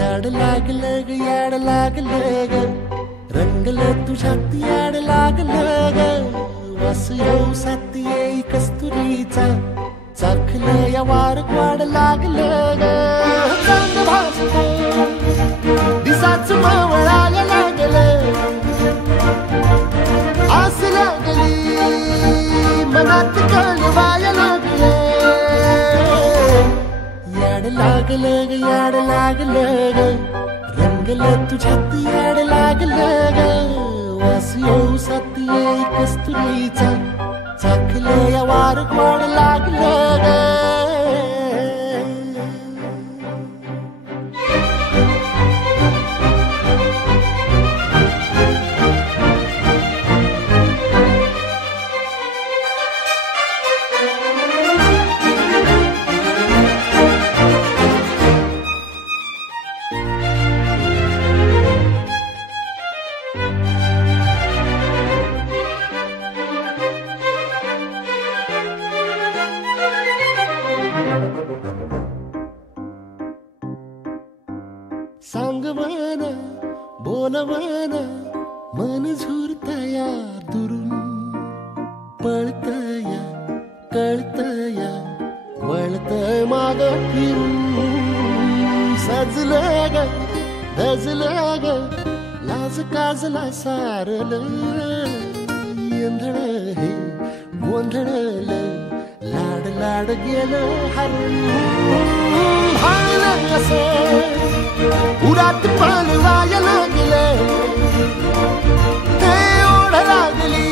याड लागलं ग याड लागलं ग रंगलं तुझ्यात याड लागलं ग वास येऊ साथ येई कस्तुरीचा चाखलं या वार वाड लागलं ग चांग भाजलं दिसाच मावळायला लागलं आस लागली मनात कळवायला लागलं याड लागलं ग याड लागलं ग रंगलं तुझ्यात याड लागलं ग वास येऊ साथ येई कस्तुरीचा चाखलं या वार वाड लागलं ग सांगवाना बोलवाना मन झुरतया दुरून पळतया कळतया वळतय माग फिरून सजलं ग धजलं ग लाज काजला सारलं येंधळ हे गोंधळलं लाड लाड गेलं हरून भाळलं असं उरात पालवायला लागलं ते ओढ लागली